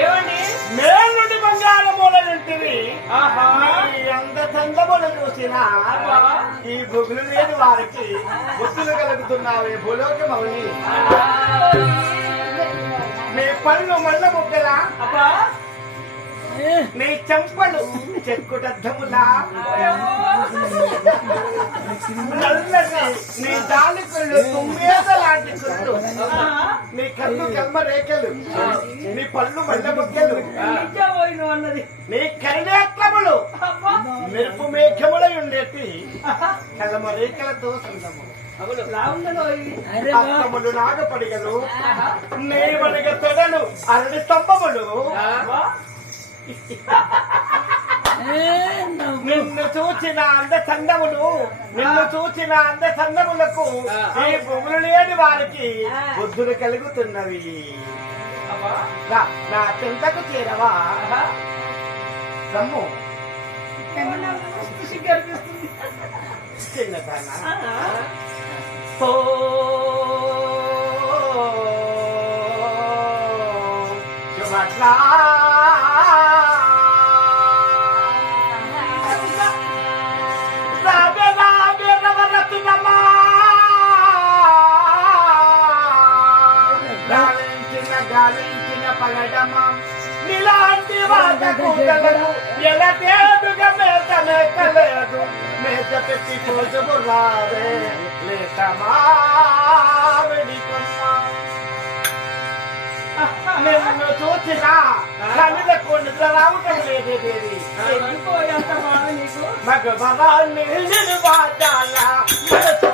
ఏమండి? మేలుడి బంగారములనుంటివి. ఆహా. ఈ అంద చందములు చూసిన ఈ బొగులు లేని వారికి బుద్ధులు కలుగుతున్నావే భూలోకి మౌని మీ పళ్ళు మళ్ళ ముగ్గలా? మీ చెంపలు చెక్కుటద్దములా నల్లటి నీ దాని కళ్ళు తుమ్మేద లాంటి కళ్ళు. నీ కళ్ళు కల్మ రేఖలు నీ పళ్ళు నిజపోయిన అన్నది నీ మెరుపు మేఘములై ఉండేటి. కలమ రేఖలతో ఇది అత్తములు నాగపడిగలు. నేవనగ తొడలు అరటి స్తంభములు. నిన్ను చూచిన అంద చందములు నిన్ను చూచిన అంద చందములకు ఈ భూములు లేని వారికి బుద్ధులు కలుగుతున్నవి. నా చింతకు చేరవా? చిన్నదానా. ఓ సుభద్రా కూడలను ఎలా తేడుగా మేత పెట్టి కోసము రావే లేకమా వెడికొమ్మా నిన్ను చూసినా కనుల కొండ రావటం లేదే దేవి ఎందుకో ఎంత బాధ నీకు మగభవాన్ని నిర్వాదాల మనసు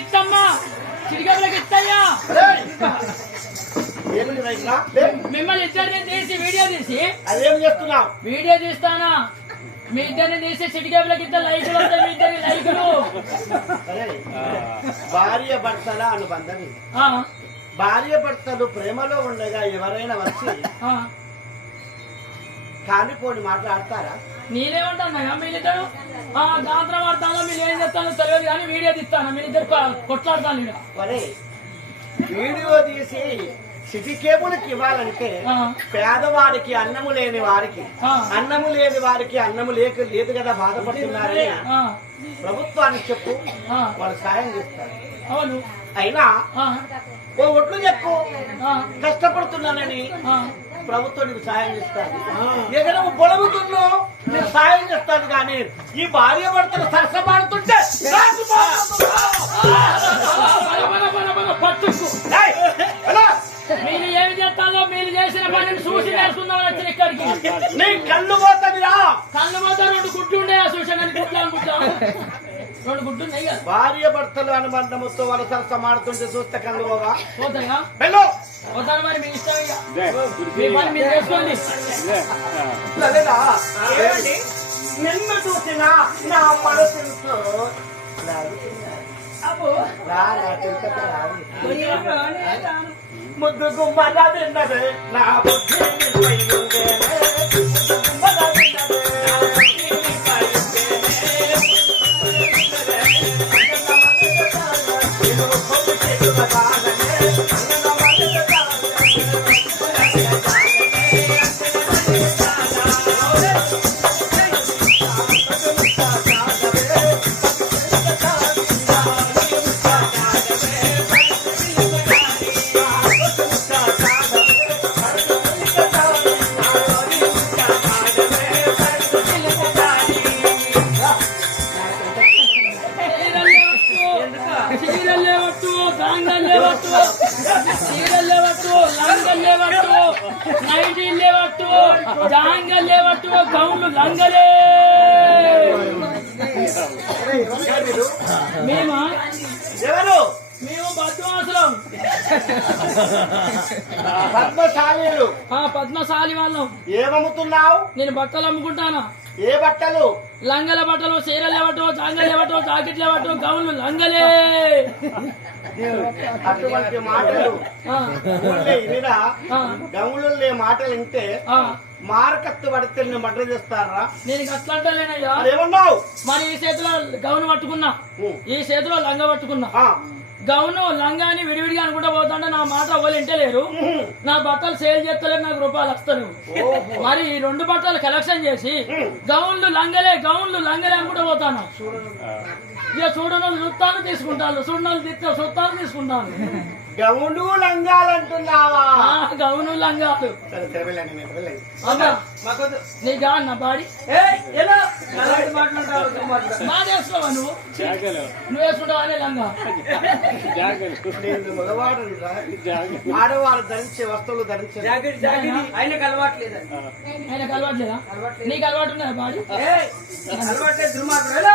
ఇత్తమ్మా ఇత్తయ్యా మిమ్మల్ని ఇద్దరిని తీసి వీడియో తీసి అదేం చేస్తున్నావు? వీడియో తీస్తానా? మీ ఇద్దరిని తీసి చిటికేపులకు ఇద్దరు లైకులు వస్తాయి మీ ఇద్దరి లైకులు. భార్య భర్తల అనుబంధం భార్య భర్తలు ప్రేమలో ఉండగా ఎవరైనా వచ్చి కానిపోని మాట్లాడతారా నేనేమంటాను మీరిద్దరు? దాంట్లో వాడతాను మీరు ఏం చేస్తానో తెలియదు కానీ వీడియో తీస్తాను. మీరిద్దరు కొట్లాడతాను ఈడ. ఒరే వీడియో తీసి సిటీ కేబుల్కి ఇవ్వాలంటే. పేదవారికి అన్నము లేని వారికి. అన్నము లేని వారికి అన్నము లేక లేదు కదా బాధపడుతున్నారని ప్రభుత్వానికి చెప్పు. వాళ్ళు సాయం చేస్తారు. అవును. అయినా ఓ ఒట్లు చెప్పు. కష్టపడుతున్నానని. ప్రభుత్వం నీకు సాయం చేస్తాను ఎక్కడ పొలముతున్నావు నీకు సాయం చేస్తాను కానీ ఈ భార్య భర్తలు సరసమాడుతుంటే పట్టుకు. ఎలా? మీరు ఏమి చేస్తారో మీరు చేసిన పనిని చూసి నేర్చుకుందాం వచ్చిన ఇక్కడికి. నీ కళ్ళు పోతుందిరా కళ్ళు పోతే రెండు గుడ్లు ఉండే ఆ చూసాను గుడ్లు అనుకుంటాం కదా. భార్య భర్తలు అనుబంధముతో వాళ్ళు సరసమాడుతుంటే చూస్తే కళ్ళు పోతాను? మరి మీ ఇష్టం లలిత, ఏమండి? నిన్ను చూసిన నా మనసు అబ్బో. రా రా చింతకు రావి. ఏం రానే రాను. ముద్దు గుమ్మల విన్నదే నా బుద్ధి జాంగల్ గౌన్లు లంగలే. మేమా ఎవరు? మేము ఆ పద్మశాలి వాళ్ళం. ఏమమ్ముతున్నావు? నేను బట్టలు అమ్ముకుంటానా? ఏ బట్టలు? లంగల బట్టలు చీరలు లేవట్టు జాంగలు లేవట్టు జాకెట్లు లేవట్టు గౌన్లు లంగలే. అటువంటి మాటలు గౌళ్ళే మాటలు వింటే ఆ. మారకత్తు పడితే నిన్ను మడ్ర చేస్తారా? నేను అట్లా అంటలేనయ్యా. ఏమన్నావు? మరి ఈ చేతిలో గౌను పట్టుకున్నా. ఈ చేతిలో లంగ పట్టుకున్నా. గౌను లంగాని విడివిడిగా అనుకుంటా పోతుంటే నా మాట ఎవరు ఇంటలేరు నా బట్టలు సేల్ చేస్తలేరు నాకు రూపాయలు వస్తలేవు. మరి ఈ రెండు బట్టలు కలెక్షన్ చేసి గౌన్లు లంగలే గౌన్లు లంగలే అనుకుంటా పోతాను. ఇక చూడనోళ్ళు చూస్తాను తీసుకుంటాను చూడనోళ్ళు తీస్తా చూస్తాను తీసుకుంటాను. గౌను లంగాలంటున్నావా? ఆ, గౌను లంగాలు. సరే సరే వెళ్ళండి నేను వెళ్ళండి. అమ్మా మాకొద్దు. నీకా నా బాడీ. నువ్వు? నువ్వు వేసుకుంటావా అనే లంగా? మగవాడు ఆడవారు ధరించే వస్తువులు ధరించే జాకెట్ జాకెట్ ఆయనకు అలవాట్లేదు? ఆయనకు అలవాట్లేదా? నీకు అలవాటు ఉన్నదా బాడీ? అలవాట్లేదు దుర్మార్గుడు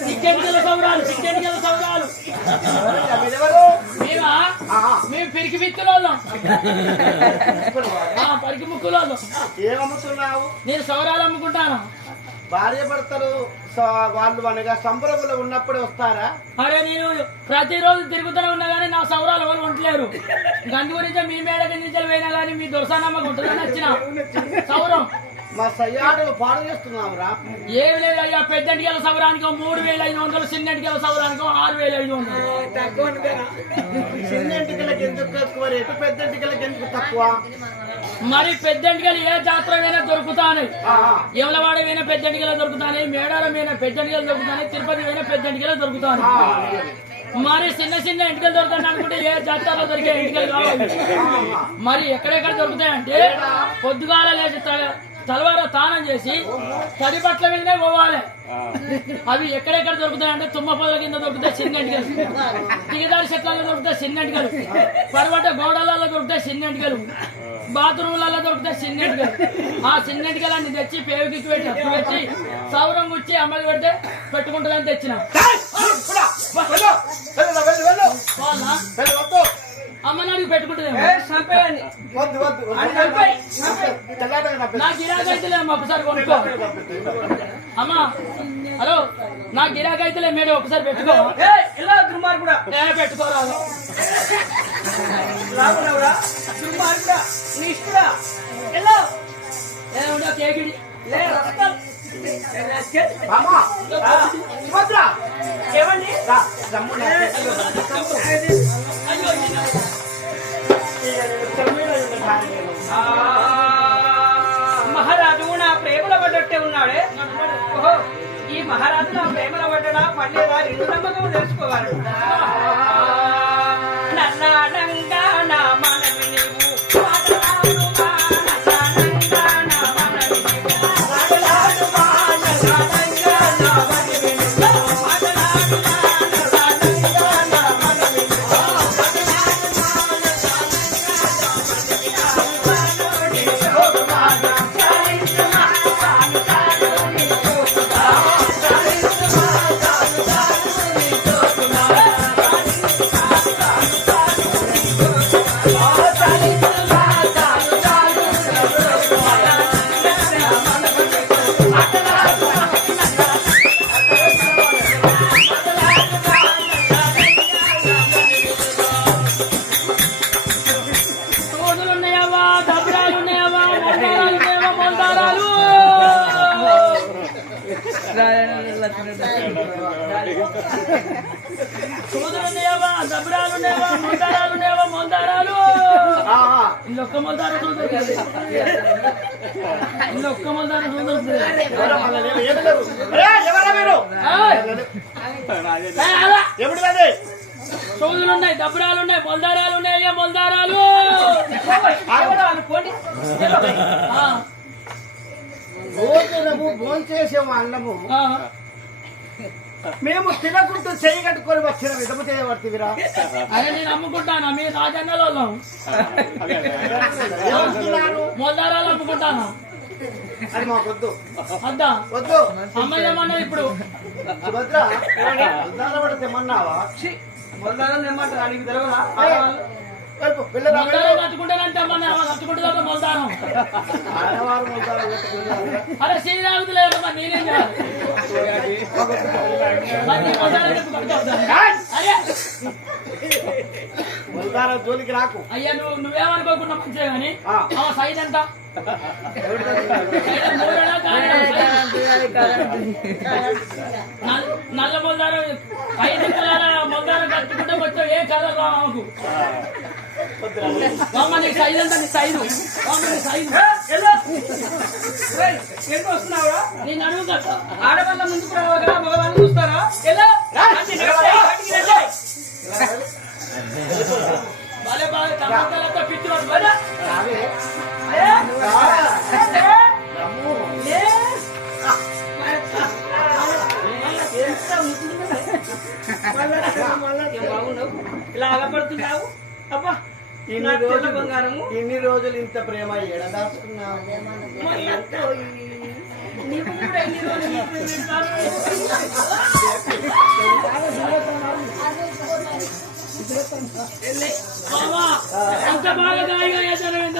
చిక్కెడిగల సౌరాలు చిక్కెడిగల సౌరాలు మేమా మేము పిరికి విత్తులోళ్ళం పరికి ముక్కులోళ్ళం ఏమమ్ముతున్నావు నేను సౌరాలు అమ్ముకుంటాను భార్య భర్తలు వాళ్ళు అనగా సంబరములు ఉన్నప్పుడే వస్తారా అరే నేను ప్రతిరోజు తిరుగుతూనే ఉన్నా కానీ నా సౌరాలు ఎవరు ఉండలేరు గందు గురించి మీ మేడ నుంచి పోయినా కానీ మీ దొరసానమ్మకు ఉంటుందని వచ్చిన సౌరం. మా సయ్యాడులు పాడు చేస్తున్నావురా. ఏమి లేదు అయ్యా పెద్దంటికెళ్ళ సౌరానికి మూడు వేల ఐదు వందలు చిన్నంటికెళ్ళ సౌరానికి ఆరు వేల ఐదు వందలు. తక్కువ అనుకోనా? చిన్న ఇంటికలకి ఎందుకు ఎక్కువ రేటు పెద్ద ఇంటికలకి ఎందుకు తక్కువ? మరి పెద్దంటికెళ్ళి ఏ జాతర అయినా దొరుకుతాయి ఆ, ఎవలవాడ పోయినా పెద్దంటికెళ్ళ దొరుకుతాయి మేడారం పోయినా పెద్దంటికెళ్ళ దొరుకుతాయి తిరుపతి పోయినా పెద్దంటికెళ్ళ దొరుకుతాయి ఆ, మరి చిన్న చిన్న ఇంటికలు దొరుకుతాయి అనుకుంటే ఏ జాతరలో దొరికే ఇంటికలు కావాలి మరి ఎక్కడెక్కడ దొరుకుతాయంటే పొద్దుగాల లేచి తలవార తానం చేసి తడి బట్టల మీదనే పోవాలి అవి ఎక్కడెక్కడ దొరుకుతాయంటే తుమ్మ పొదల కింద దొరుకుతాయి చిన్న ఇంటికలు దిగదారి చెట్లలో దొరుకుతాయి చిన్న ఇంటికలు పరవట గోడలలో దొరుకుతాయి చిన్న ఇంటికలు బాత్రూమ్లలో దొరుకుతాయి చిన్న ఇంటికలు ఆ చిన్న ఇంటికలన్నీ తెచ్చి పేరుకి పెట్టి పెట్టి సౌరం గుచ్చి అమ్మకి పెడితే పెట్టుకుంటుందని తెచ్చిన అని చంపేయ్. తెల్లారగా నా నా గిరాకీ అయితే లేదు ఒకసారి కొనుక్కో అమ్మా హలో నా గిరాకీ అయితే లేదు మేడం ఒకసారి పెట్టుకో దుర్మార్గుడా రాకున్నావురా దుర్మార్గుడా నీష్కుడా ఎలా ఏ ఉండో కేకిడి లే రక్తం అమ్మా, సుభద్ర, ఏమండి మహారాజు నా ప్రేమలో పడ్డట్టే ఉన్నాడే. ఓహో ఈ మహారాజు నా ప్రేమలో పడ్డడా? పండేదా రెండు నమ్మకం తెలుసుకోవాలి. సూదులున్నాయవా దబ్బరాలున్నాయవా మొందారాలున్నాయవా మొందారాలు. ఇల్లొక్క మొందార ఇల్లొక్క మొందార ఎవరో మీరు? ఎప్పుడు సూదులున్నాయి దబ్బరాలున్నాయి మొల్దారాలు పోండి ఆ, భోజనము అన్నము ఆ. మేము తినకుంటూ చేయి కట్టుకొని వచ్చిన విధము చేయబడుతుందిరా అరే నేను అమ్ముకుంటాను మీ రాజన్నలో మొల్దారాలు అమ్ముకుంటాను అది మాకొద్దు అద్దా వద్దు? అమ్మాయి ఏమన్నా ఇప్పుడు? సుభద్ర ఉదాహరణ తెమ్మన్నావా మొదలు ఏమంటారు? నీకు తెలియదా అరే శ్రీరాముడు లేదు మరి నేనేం చేయాలి జోలికి రాకు. అయ్యా నువ్వు నువ్వేమనుకోకుండా మంచిదే కానీ ఆ. సైజ్ ఎంత? నల్ల మొల్దారం ఐదు కలర్ మొల్దారం కట్టుకుంటే వచ్చావు ఏ కలర్ రావు అమ్మ నీ సైజ్ ఎంత నీ సైజు అమ్మ నీ సైజు ఎందుకు వస్తున్నావురా నేను ఆడవాళ్ళ ముందుకు రావగా మగవాళ్ళు చూస్తారా ఎలా పిచ్చి ఇలా అగపడుతున్నావు అబ్బా ఇన్ని రోజులు బంగారము ఇన్ని రోజులు ఇంత ప్రేమ ఎడదాచుకున్నావు అంత బాగా చేశారు ఎంత